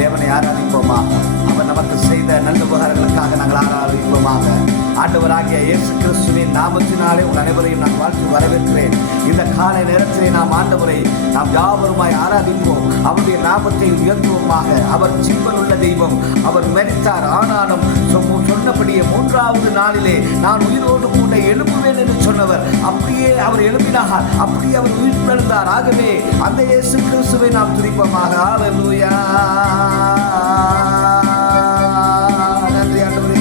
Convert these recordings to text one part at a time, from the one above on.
தேவனை ஆராதிப்போமாக. அவர் நமக்கு செய்த நல்ல உபகாரங்களுக்காக நாங்கள் ஆராதிப்போமாக. ஆண்டவராகிய இயேசு கிறிஸ்துவின் நாமத்தினாலே உங்கள் அனைவரையும் நான் வாழ்த்து வரவேற்கிறேன். இந்த காலை நேரத்திலே நாம் ஆண்டவரை நாம் யாவருமாய் ஆராதிப்போம். அவருடைய நாமத்தை உயர்த்துவோமாக. அவர் ஜீவனுள்ள தெய்வம். அவர் மரித்தார், ஆனாலும் சொன்னபடியே மூன்றாவது நாளிலே நான் உயிரோடு கூட எழுப்புவேன் என்று சொன்னவர். அப்படியே அவர் எழுப்பினார், அப்படியே அவர் உயிர் பிறந்தார். ஆகவே அந்த இயேசு கிறிஸ்துவை நாம் துதிப்போமாக. ஹல்லேலூயா. நன்றி ஆண்டவரே.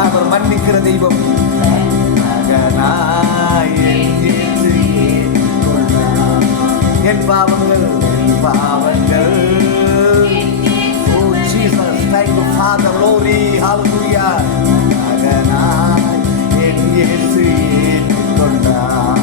அவர் மன்னிக்கிற தெய்வம். என் பாவங்கள் Oh Jesus, thank you Father, glory, hallelujah. மகனாய் என் இயேசு ஏற்றுக்கொண்டார்.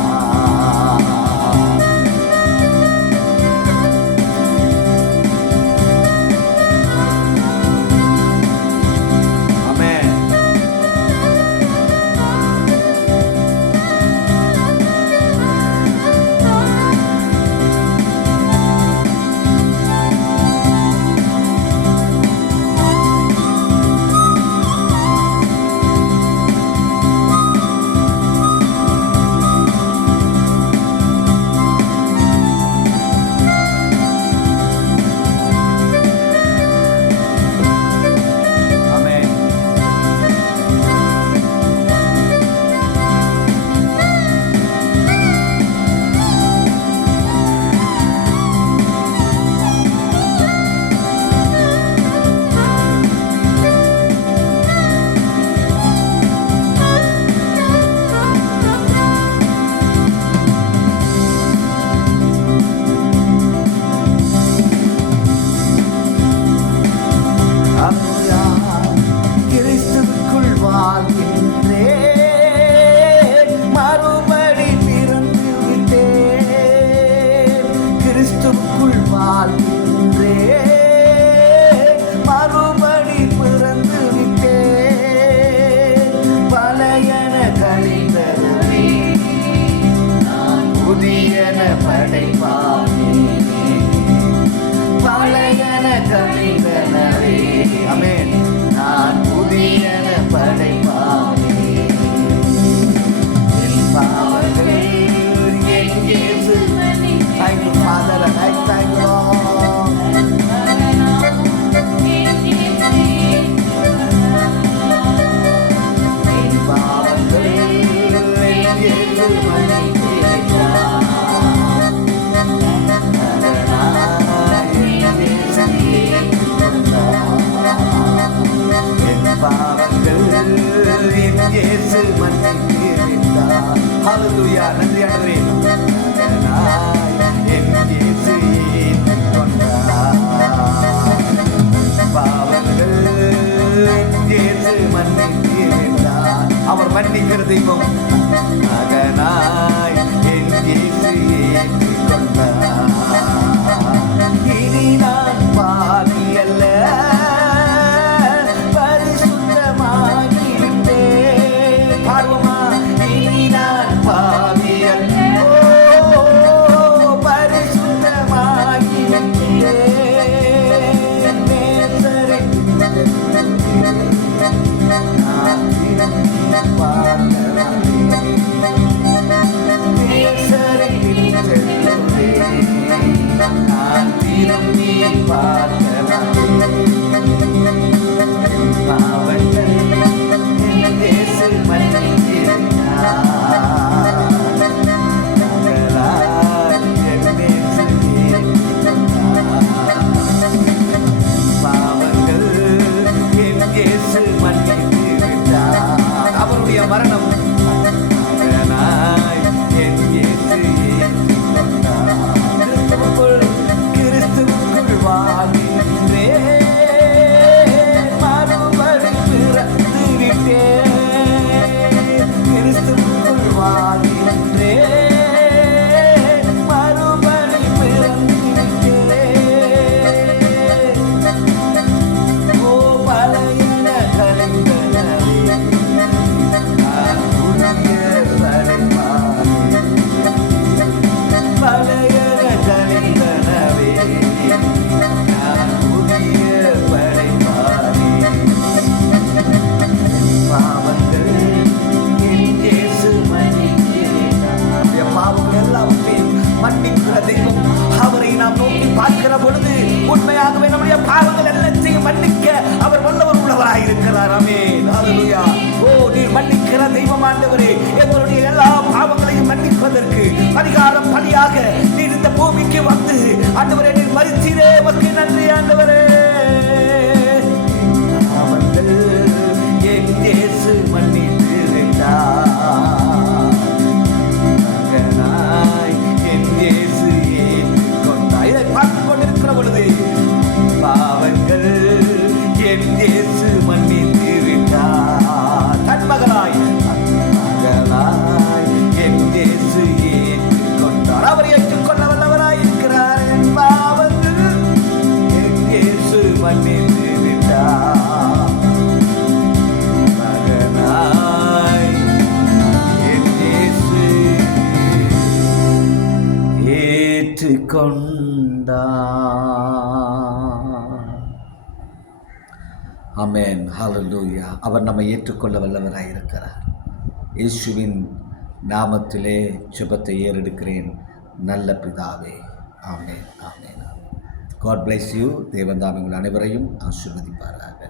மன்னித்திருந்தார். அவர் மன்னிக்கிற தெய்வம். மகனாய் என் இயேசு ஏற்றுக்கொண்டார். இனி நான் பாவி அல்ல, பரிசுத்தமாகிவிட்டேன். பாடுவோமா? இனி நான் பாவி அல்ல, பரிசுத்தமாகிவிட்டேன். நேசரை நான் திரும்பி பார்க்கிறேன். நேசரை செல்லுவேன். நான் திரும்பி பார்க்கிறேன். பாவங்கள் என் இயேசு மன்னித்திருந்தார். மகளாய் என் இயேசு ஏற்றுக்கொண்டார். பாவங்கள் என் இயேசு மன்னித்திருந்தார். அவருடைய மரணம் மகனாய் என் இயேசு ஏற்றுக்கொண்டார். கிறிஸ்துவுக்குள் வாழ்கின்றேன். மறுபடி பிறந்து விட்டேன். கிறிஸ்துவுக்குள் வாழ்கின்றேன். மறுபடி பிறந்து விட்டேன். ஓ பழையன கழிந்தனவே, நான் புதிய படைப்பானே. பழையன கழிந்தனவே, நான் புதிய படைப்பானே. பாவங்கள் என் இயேசு மன்னித்திருந்தார். நம்முடைய பாவங்கள் எல்லாவற்றையும் மன்னிக்கிற தெய்வம். அவரை நாம் நோக்கி பார்க்கிற பொழுது உண்மையாகவே நம்முடைய பாவங்கள் எல்லாத்தையும் மன்னிக்க அவர் வல்லவர் உள்ளவராய் இருக்கிறார். ஆமென். ஹல்லேலூயா. ஓ, நீர் மன்னிக்கிற தெய்வம் ஆண்டவரே. எங்களுடைய எல்லா பாவங்களையும் மன்னிப்பதற்கு பரிகாரம் பலியாக நீர் இந்த பூமிக்கு வந்து ஆண்டவரே நீர் மரித்தீரே. உமக்கு நன்றி ஆண்டவரே. பாவங்கள் என் இயேசு மன்னித்திருந்தார். மகனாய் என் இயேசு ஏற்றுக்கொண்டார். இதை பார்த்துக் கொண்டிருக்கிற பொழுது பாவங்கள் என் இயேசு மன்னித்திருந்தார். தன் மகனாய் என் இயேசு ஏற்றுக்கொண்டார். அவர் ஏற்றுக்கொள்ள வல்லவராய் இருக்கிறார். என் பாவங்கள் என் இயேசு மன்னித்திருந்தார். மகனாய் என் இயேசு ஏற்றுக்கொண்டார். ஆமென். ஹல்லேலூயா. அவர் நம்மை ஏற்றுக்கொள்ள வல்லவராய் இருக்கிறார். இயேசுவின் நாமத்திலே ஜெபத்தை ஏறெடுக்கிறேன் நல்ல பிதாவே. ஆமென். ஆமென். God bless you. தேவன் தாமே உங்கள் அனைவரையும் ஆசீர்வதிப்பாராக.